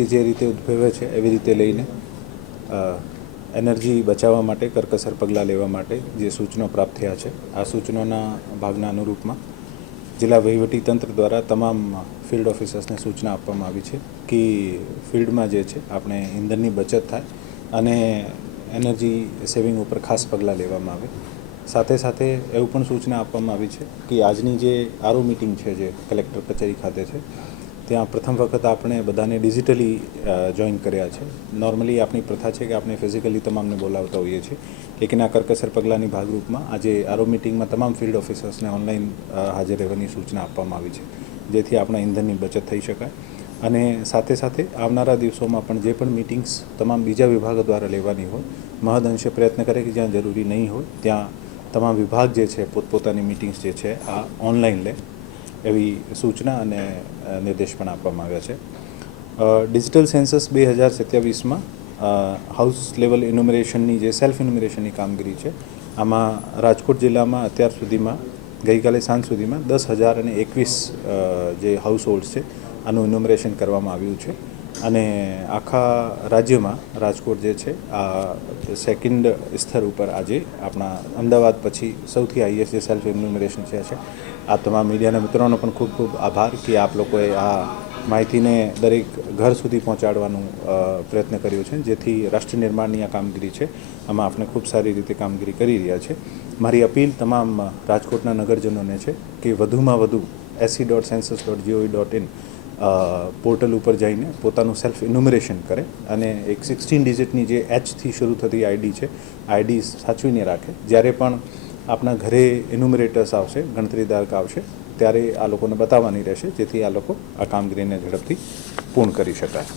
પરિસ્થિતિ જે રીતે ઉદ્ભવે છે એવી રીતે લઈને એનર્જી બચાવવા માટે કરકસર પગલાં લેવા માટે જે સૂચનો પ્રાપ્ત થયા છે આ સૂચનોના ભાગના અનુરૂપમાં જિલ્લા વહીવટીતંત્ર દ્વારા તમામ ફિલ્ડ ઓફિસર્સને સૂચના આપવામાં આવી છે કે ફિલ્ડમાં જે છે આપણે ઇંધણની બચત થાય અને એનર્જી સેવિંગ ઉપર ખાસ પગલાં લેવામાં આવે. સાથે સાથે એવું પણ સૂચના આપવામાં આવી છે કે આજની જે આરઓ મિટિંગ છે જે કલેક્ટર કચેરી ખાતે છે ત્યાં પ્રથમ વખત આપણે બધાને ડિજિટલી જોઈન કર્યા છે. નોર્મલી આપણી પ્રથા છે કે આપણે ફિઝિકલી તમામને બોલાવતા હોઈએ છીએ, લેકિન આ કરકસર પગલાંની ભાગરૂપમાં આજે આરઓ મિટિંગમાં તમામ ફિલ્ડ ઓફિસર્સને ઓનલાઈન હાજર રહેવાની સૂચના આપવામાં આવી છે, જેથી આપણા ઇંધણની બચત થઈ શકાય. અને સાથે સાથે આવનારા દિવસોમાં પણ જે પણ મિટિંગ્સ તમામ બીજા વિભાગો દ્વારા લેવાની હોય મહદઅંશે પ્રયત્ન કરે કે જ્યાં જરૂરી નહીં હોય ત્યાં તમામ વિભાગ જે છે પોતપોતાની મિટિંગ્સ જે છે આ ઓનલાઈન લે એવી સૂચના અને નિર્દેશ પણ આપવામાં આવ્યા છે. ડિજિટલ સેન્સસ 2027માં હાઉસ લેવલ ઇન્યુમરેશનની જે સેલ્ફ ઇન્યુમરેશનની કામગીરી છે આમાં રાજકોટ જિલ્લામાં અત્યાર સુધીમાં ગઈકાલે સાંજ સુધીમાં 10,021 જે હાઉસ હોલ્ડ્સ છે આનું ઇન્યુમરેશન કરવામાં આવ્યું છે. અને આખા રાજ્યમાં રાજકોટ જે છે આ સેકન્ડ સ્તર ઉપર આજે આપણા અમદાવાદ પછી સૌથી હાઈએસ્ટ જે સેલ્ફ ઇન્યુમરેશન છે. આ તમામ મીડિયાના મિત્રોનો પણ ખૂબ ખૂબ આભાર કે આપ લોકોએ આ માહિતીને દરેક ઘર સુધી પહોંચાડવાનું પ્રયત્ન કર્યો છે, જેથી રાષ્ટ્ર નિર્માણની આ કામગીરી છે આમાં આપણે ખૂબ સારી રીતે કામગીરી કરી રહ્યા છે. મારી અપીલ તમામ રાજકોટના નગરજનોને છે કે વધુમાં વધુ se.census.gov.in પોર્ટલ ઉપર જઈને પોતાનું સેલ્ફ ઇન્યુમરેશન કરે અને એક 16 ડિજિટની જે એચથી શરૂ થતી આઈડી છે આઈડી સાચવીને રાખે. જ્યારે પણ આપણા ઘરે ઇન્યુમરેટર્સ આવશે, ગણતરીદારક આવશે, ત્યારે આ લોકોને બતાવવાની રહેશે, જેથી આ લોકો આ કામગીરીને ઝડપથી પૂર્ણ કરી શકાય.